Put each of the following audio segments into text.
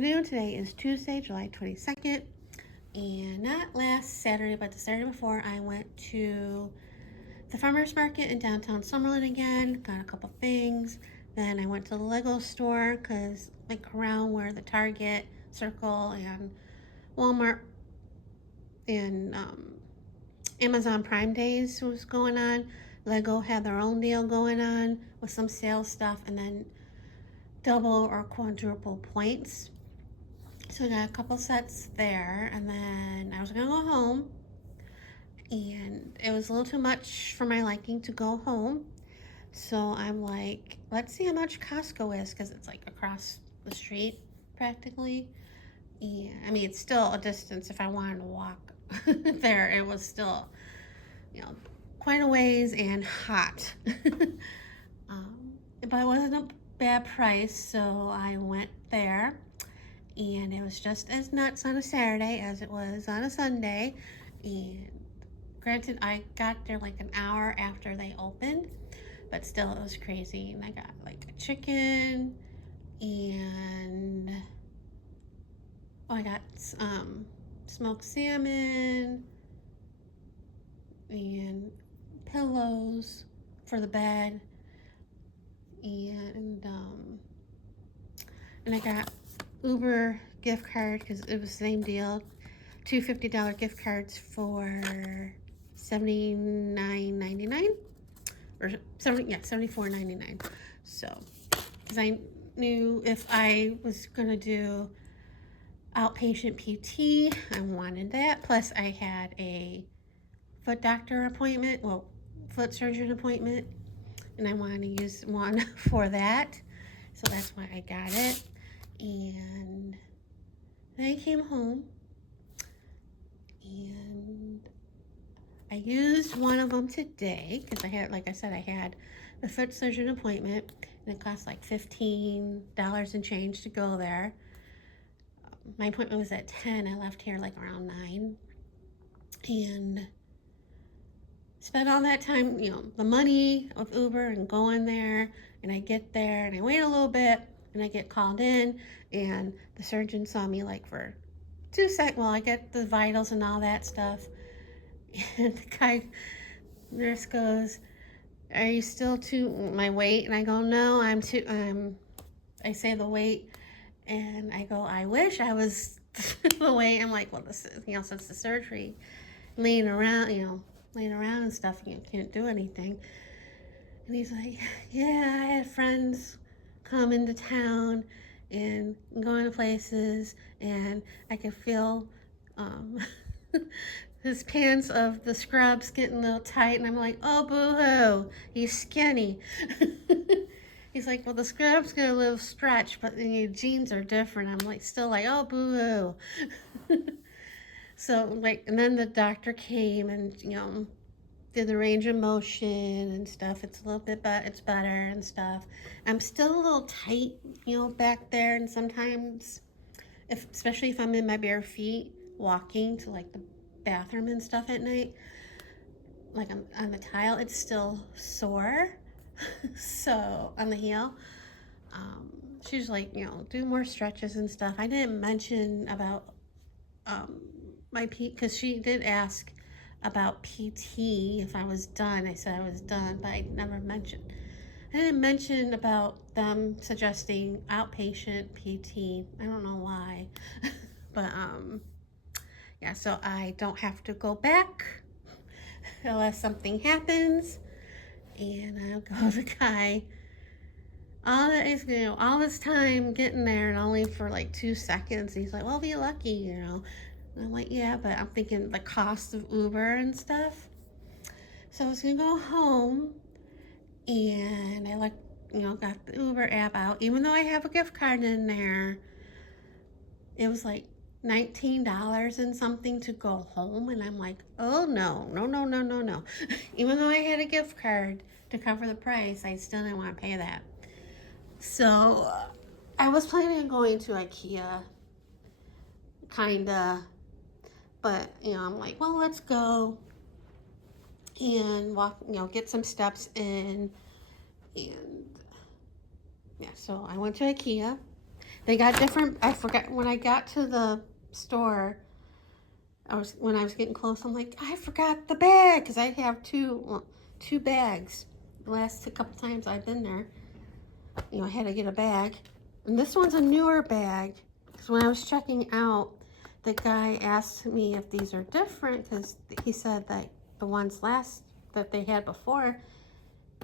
afternoon. Today is Tuesday, July 22nd. And not last Saturday, but the Saturday before, I went to the farmer's market in downtown Summerlin again. Got a couple things. Then I went to the Lego store because, like, around where the Target, Circle, and Walmart and Amazon Prime Days was going on, Lego had their own deal going on with some sales stuff, and then double or quadruple points. So I got a couple sets there, and then I was gonna go home, and it was a little too much for my liking to go home. So I'm like, let's see how much Costco is, because it's like across the street practically. Yeah, I mean, it's still a distance if I wanted to walk there. It was still, you know, quite a ways and hot. But it wasn't a bad price, so I went there. And it was just as nuts on a Saturday as it was on a Sunday. And granted, I got there like an hour after they opened, but still, it was crazy. And I got like a chicken, and I got smoked salmon and pillows for the bed, and I got Uber gift card because it was the same deal. Two $50 gift cards for $79.99 or $74.99. So, because I knew if I was gonna do outpatient PT, I wanted that. Plus, I had a foot doctor appointment, foot surgeon appointment, and I wanted to use one for that. So that's why I got it. And then I came home, and I used one of them today because I had, like I said, I had the foot surgeon appointment, and it cost like $15 and change to go there. My appointment was at 10. I left here like around 9, and spent all that time, the money of Uber and going there, and I get there and I wait a little bit, and I get called in, and the surgeon saw me like for 2 seconds. Well, I get the vitals and all that stuff, and the nurse goes, "Are you still to my weight?" And I go, "No, I'm too." I say the weight, and I go, "I wish I was the weight." I'm like, "Well, this is, since the surgery, laying around and stuff, you can't do anything." And he's like, "Yeah, I had friends come into town and going to places, and I could feel his pants of the scrubs getting a little tight." And I'm like, "Oh, boo-hoo, he's skinny." He's like, "Well, the scrubs get a little stretch, but your jeans are different." I'm like, still like, "Oh, boo-hoo." So, like, and then the doctor came and, did the range of motion and stuff. It's a little bit, but it's better and stuff. I'm still a little tight, back there. And sometimes, especially if I'm in my bare feet, walking to like the bathroom and stuff at night, like I'm on the tile, it's still sore. So, on the heel. She's like, do more stretches and stuff. I didn't mention about my because she did ask about PT if I was done. I said I was done, but I didn't mention about them suggesting outpatient PT. I don't know why. But yeah, so I don't have to go back unless something happens. And I'll go the guy all this time getting there, and only for like 2 seconds. He's like, "Well, be lucky." And I'm like, "Yeah," but I'm thinking the cost of Uber and stuff. So I was gonna go home, and I got the Uber app out. Even though I have a gift card in there, it was like $19 and something to go home, and I'm like, "Oh no, no, no, no, no, no!" Even though I had a gift card to cover the price, I still didn't want to pay that. So I was planning on going to IKEA, kinda, but I'm like, well, let's go and walk, get some steps in, and yeah. So I went to IKEA. They got different, I forgot, when I got to the store, when I was getting close, I'm like, I forgot the bag, because I have two bags. The last couple times I've been there, I had to get a bag. And this one's a newer bag, because when I was checking out, the guy asked me if these are different, because he said that the ones that they had before,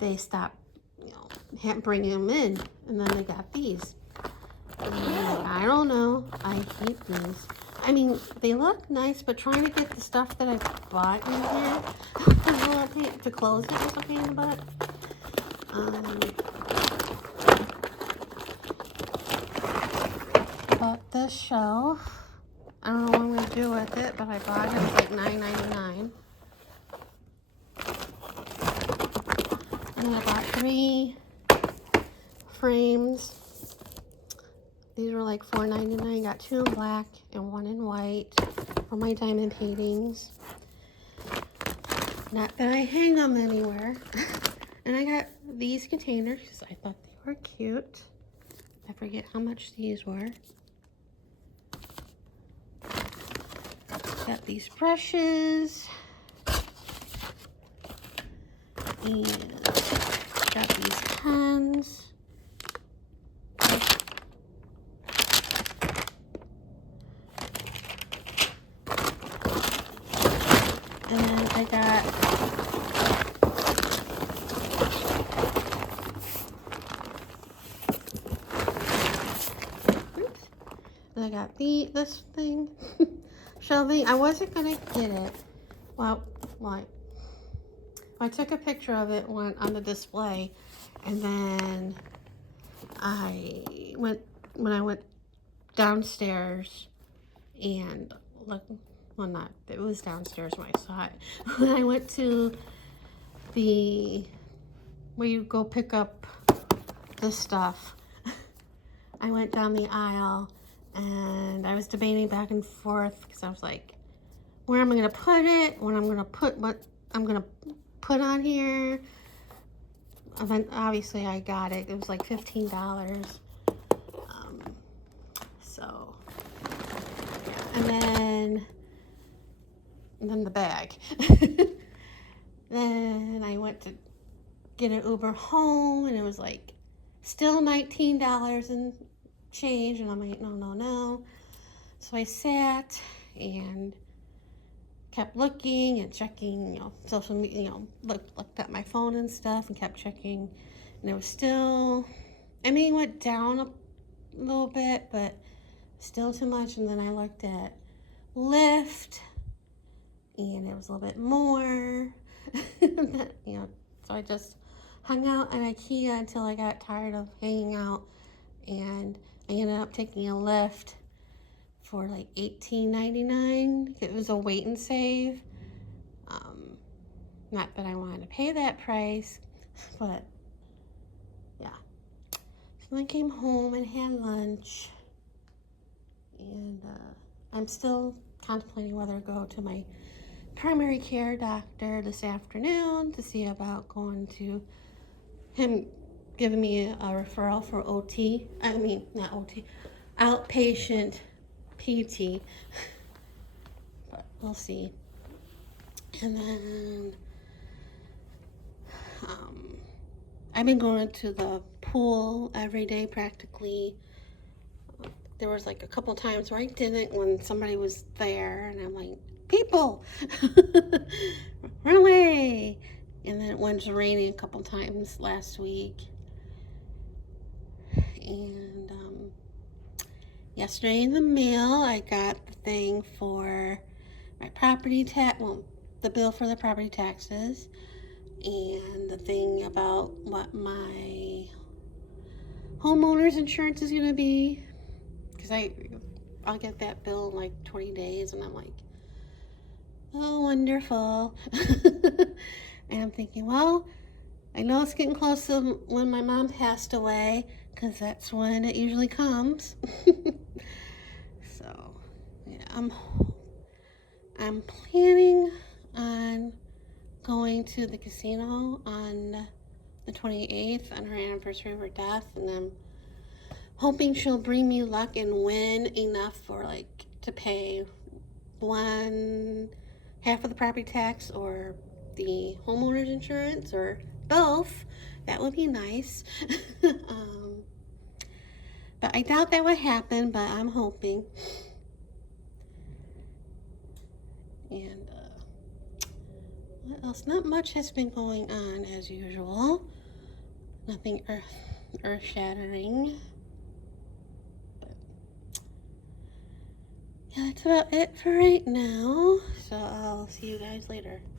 they stopped, bringing them in, and then they got these. And I'm like, I don't know. I hate these. I mean, they look nice, but trying to get the stuff that I bought in here to close it is a pain in the butt. Bought this shelf. I don't know what I'm going to do with it, but I bought it. It was like $9.99. And then I bought 3 frames. These were like $4.99. Got 2 in black and 1 in white for my diamond paintings. Not that I hang them anywhere. And I got these containers because I thought they were cute. I forget how much these were. Got these brushes. And got these pens. And then I got this thing shelving. I wasn't gonna get it. Well, I took a picture of it on the display, and then when I went downstairs and looked. Well, not, it was downstairs when I saw it. When I went to where you go pick up the stuff, I went down the aisle and I was debating back and forth because I was like, where am I going to put it? What I'm going to put on here. And then obviously I got it. It was like $15. And then the bag. Then I went to get an Uber home, and it was like still $19 and change, and I'm like, no. So I sat and kept looking and checking, social media, looked at my phone and stuff and kept checking, and it was still, it went down a little bit, but still too much. And then I looked at Lyft, and it was a little bit more. So I just hung out at IKEA until I got tired of hanging out, and I ended up taking a Lyft for like $18.99. It was a wait and save. Not that I wanted to pay that price, but yeah. So I came home and had lunch, and I'm still contemplating whether to go to my primary care doctor this afternoon to see about going to him giving me a referral for OT. Not OT, outpatient PT. But we'll see. And then I've been going to the pool every day practically. There was like a couple times where I didn't when somebody was there, and I'm like, people, run away. And then it was raining a couple times last week. And yesterday in the mail, I got the thing for my property tax, the bill for the property taxes, and the thing about what my homeowner's insurance is going to be, because I'll get that bill in like 20 days, and I'm like, oh, wonderful. And I'm thinking, well, I know it's getting close to when my mom passed away, because that's when it usually comes. So, yeah, I'm planning on going to the casino on the 28th on her anniversary of her death, and I'm hoping she'll bring me luck and win enough for like to pay one half of the property tax or the homeowner's insurance or both. That would be nice. um, but I doubt that would happen, but I'm hoping. And what else? Not much has been going on as usual. Nothing earth shattering. Yeah, that's about it for right now. So I'll see you guys later.